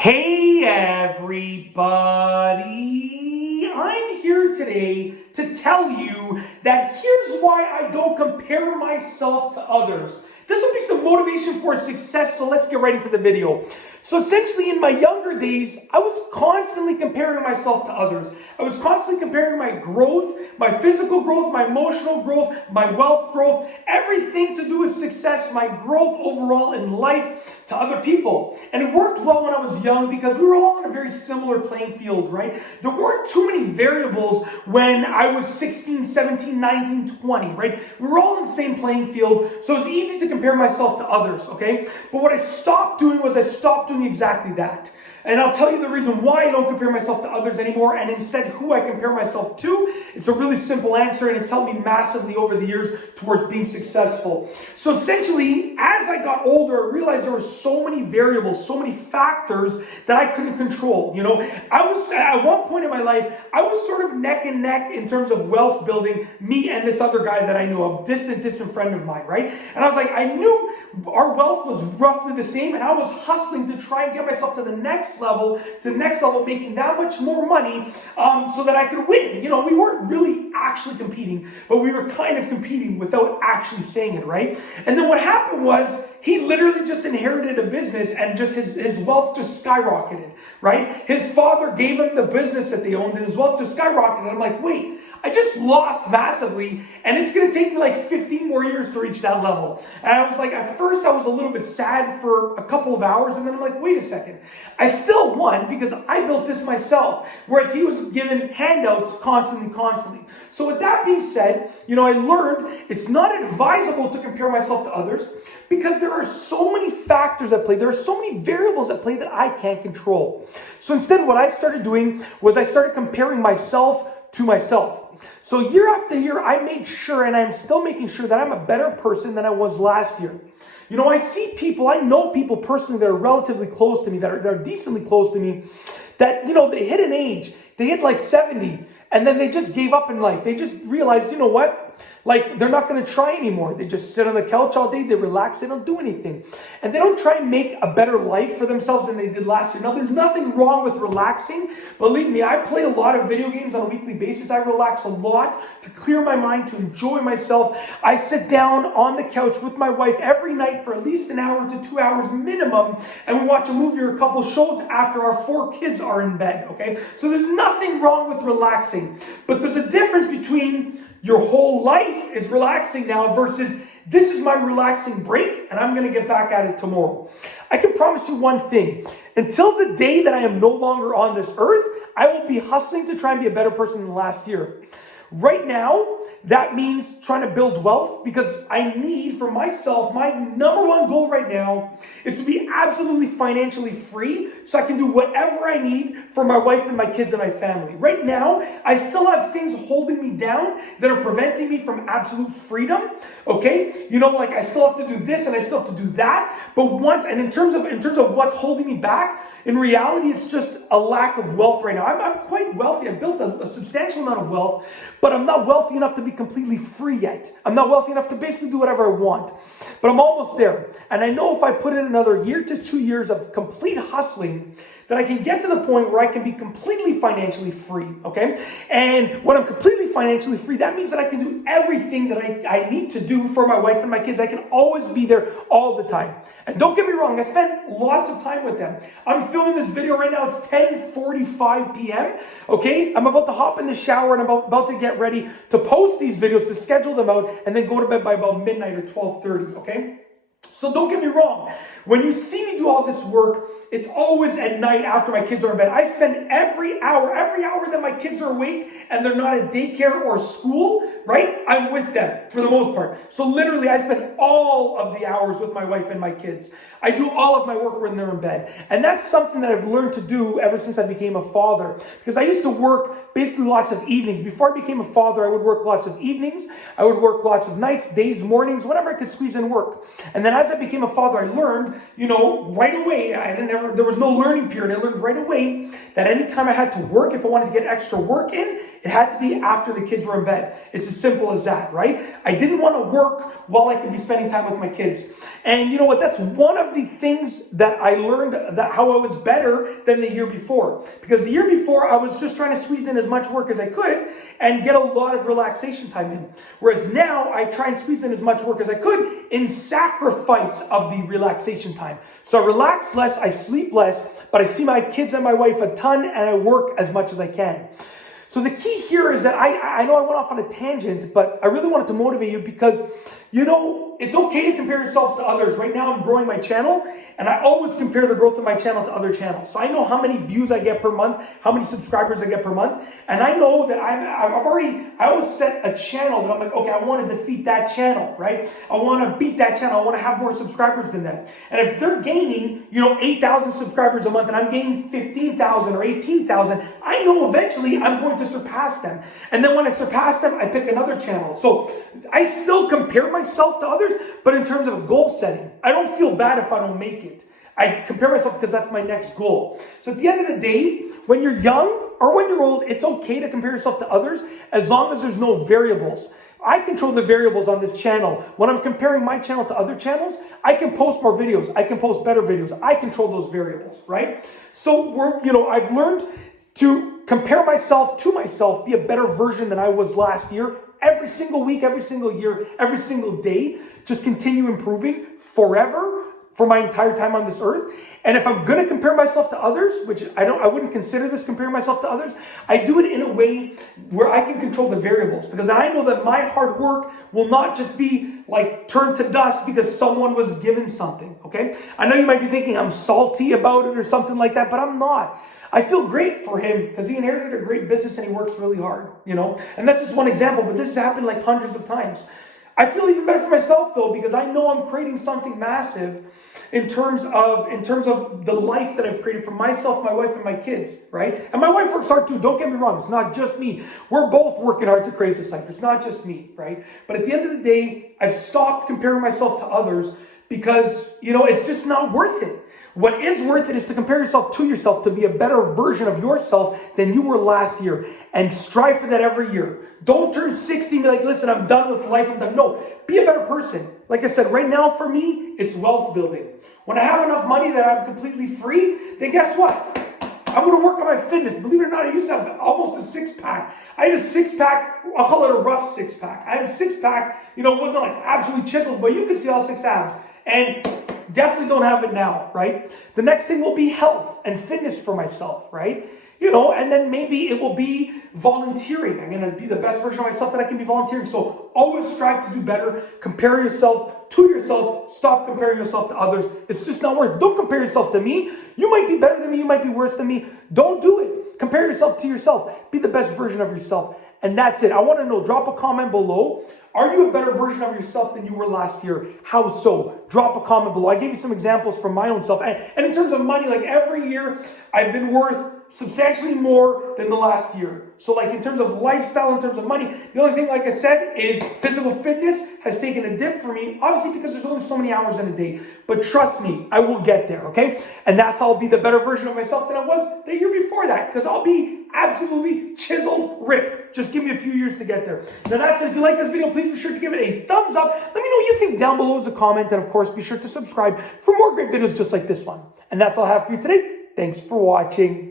Hey everybody, I'm here today to tell you that here's why I don't compare myself to others. This will be some motivation for success, so let's get right into the video. So essentially in my younger days, I was constantly comparing myself to others. I was constantly comparing my growth, my physical growth, my emotional growth, my wealth growth, everything to do with success, my growth overall in life to other people. And it worked well when I was young because we were all on a very similar playing field, right? There weren't too many variables when I was 16, 17, 19, 20, right? We were all in the same playing field, so it's easy to compare myself to others, okay? But what I stopped doing was I stopped doing exactly that. And I'll tell you the reason why I don't compare myself to others anymore, and instead who I compare myself to. It's a really simple answer, and it's helped me massively over the years towards being successful. So essentially, as I got older, I realized there were so many variables, so many factors that I couldn't control. You know, I was at one point in my life, I was sort of neck and neck in terms of wealth building, me and this other guy that I knew, a distant friend of mine, right? And I was like, I knew our wealth was roughly the same, and I was hustling to try and get myself to the next level, making that much more money so that I could win. You know, we weren't really actually competing, but we were kind of competing without actually saying it, right? And then what happened was he literally just inherited a business and just his wealth just skyrocketed, right? His father gave him the business that they owned and his wealth just skyrocketed. I'm like, wait, I just lost massively, and it's going to take me like 15 more years to reach that level. And I was like, at first I was a little bit sad for a couple of hours, and then I'm like, wait a second. I still won because I built this myself, whereas he was given handouts constantly. So with that being said, you know, I learned it's not advisable to compare myself to others because there are so many factors at play. There are so many variables at play that I can't control. So instead, what I started doing was I started comparing myself to myself. So year after year, I made sure, and I'm still making sure, that I'm a better person than I was last year. You know, I know people personally that are relatively close to me, that are decently close to me, that, you know, they hit an age, they hit like 70, and then they just gave up in life. They just realized, you know what? Like, they're not going to try anymore. They just sit on the couch all day, they relax, they don't do anything. And they don't try and make a better life for themselves than they did last year. Now, there's nothing wrong with relaxing. Believe me, I play a lot of video games on a weekly basis. I relax a lot to clear my mind, to enjoy myself. I sit down on the couch with my wife every night for at least an hour to 2 hours minimum, and we watch a movie or a couple shows after our 4 kids are in bed, okay? So there's nothing wrong with relaxing. But there's a difference between your whole life is relaxing now versus this is my relaxing break and I'm going to get back at it tomorrow. I can promise you one thing. Until the day that I am no longer on this earth, I will be hustling to try and be a better person than last year. Right now, that means trying to build wealth because I need for myself, my number one goal right now is to be absolutely financially free so I can do whatever I need for my wife and my kids and my family. Right now, I still have things holding me down that are preventing me from absolute freedom, okay? You know, like I still have to do this and I still have to do that, but in terms of what's holding me back, in reality, it's just a lack of wealth right now. I'm quite wealthy. I've built a substantial amount of wealth, but I'm not wealthy enough to be completely free yet. I'm not wealthy enough to basically do whatever I want, but I'm almost there. And I know if I put in another year to 2 years of complete hustling, that I can get to the point where I can be completely financially free, okay? And when I'm completely financially free, that means that I can do everything that I need to do for my wife and my kids. I can always be there all the time. And don't get me wrong, I spend lots of time with them. I'm filming this video right now. It's 10:45 p.m., okay? I'm about to hop in the shower and I'm about to get ready to post these videos, to schedule them out, and then go to bed by about midnight or 12:30, okay? So don't get me wrong. When you see me do all this work, it's always at night after my kids are in bed. I spend every hour that my kids are awake and they're not at daycare or school, right? I'm with them for the most part. So literally I spend all of the hours with my wife and my kids. I do all of my work when they're in bed. And that's something that I've learned to do ever since I became a father. Because I used to work basically lots of evenings. Before I became a father, I would work lots of evenings. I would work lots of nights, days, mornings, whenever I could squeeze in work. And then as I became a father, I learned, you know, right away, there was no learning period. I learned right away that anytime I had to work, if I wanted to get extra work in, It had to be after the kids were in bed. It's as simple as that, right? I didn't want to work while I could be spending time with my kids. And you know what? That's one of the things that I learned, that how I was better than the year before. Because the year before, I was just trying to squeeze in as much work as I could and get a lot of relaxation time in. Whereas now, I try and squeeze in as much work as I could in sacrifice of the relaxation time. So I relax less, I sleep less, but I see my kids and my wife a ton, and I work as much as I can. So the key here is that I know I went off on a tangent, but I really wanted to motivate you because, you know, it's okay to compare yourselves to others. Right now I'm growing my channel, and I always compare the growth of my channel to other channels. So I know how many views I get per month, how many subscribers I get per month, and I know that I always set a channel that I'm like, okay, I want to defeat that channel, right? I want to beat that channel. I want to have more subscribers than them. And if they're gaining, 8,000 subscribers a month, and I'm gaining 15,000 or 18,000, I know eventually I'm going to surpass them. And then when I surpass them, I pick another channel. So I still compare myself to others, but in terms of goal setting, I don't feel bad if I don't make it. I compare myself because that's my next goal. So at the end of the day, when you're young or when you're old, it's okay to compare yourself to others as long as there's no variables. I control the variables on this channel. When I'm comparing my channel to other channels, I can post more videos. I can post better videos. I control those variables, right? So I've learned to compare myself to myself, be a better version than I was last year. Every single week, every single year, every single day, just continue improving forever for my entire time on this earth. And if I'm going to compare myself to others, which I wouldn't consider this comparing myself to others, I do it in a way where I can control the variables, because I know that my hard work will not just be like turned to dust because someone was given something, okay? I know you might be thinking I'm salty about it or something like that, but I'm not. I feel great for him because he inherited a great business and he works really hard, And that's just one example, but this has happened like hundreds of times. I feel even better for myself though, because I know I'm creating something massive in terms of the life that I've created for myself, my wife, and my kids, right? And my wife works hard too, don't get me wrong. It's not just me. We're both working hard to create this life. It's not just me, right? But at the end of the day, I've stopped comparing myself to others because, it's just not worth it. What is worth it is to compare yourself to yourself, to be a better version of yourself than you were last year, and strive for that every year. Don't turn 60 and be like, listen, I'm done with life, I'm done. No, be a better person. Like I said, right now for me, it's wealth building. When I have enough money that I'm completely free, then guess what? I'm going to work on my fitness. Believe it or not, I used to have almost a six-pack. I had a six-pack, I'll call it a rough six-pack. I had a six-pack, it wasn't like absolutely chiseled, but you could see all 6 abs. And definitely don't have it now, right? The next thing will be health and fitness for myself, right? And then maybe it will be volunteering. I'm going to be the best version of myself that I can be volunteering. So always strive to do better. Compare yourself to yourself. Stop comparing yourself to others. It's just not worth it. Don't compare yourself to me. You might be better than me. You might be worse than me. Don't do it. Compare yourself to yourself. Be the best version of yourself. And that's it. I want to know, drop a comment below. Are you a better version of yourself than you were last year? How so? Drop a comment below. I gave you some examples from my own self. And in terms of money, like every year, I've been worth substantially more than the last year. So like in terms of lifestyle, in terms of money, the only thing, like I said, is physical fitness has taken a dip for me, obviously because there's only so many hours in a day. But trust me, I will get there, okay? And that's how I'll be the better version of myself than I was the year before that, because I'll be absolutely chiseled, ripped. Just give me a few years to get there. Now that's it. If you like this video, please be sure to give it a thumbs up. Let me know what you think down below as a comment. And of course, be sure to subscribe for more great videos just like this one. And that's all I have for you today. Thanks for watching.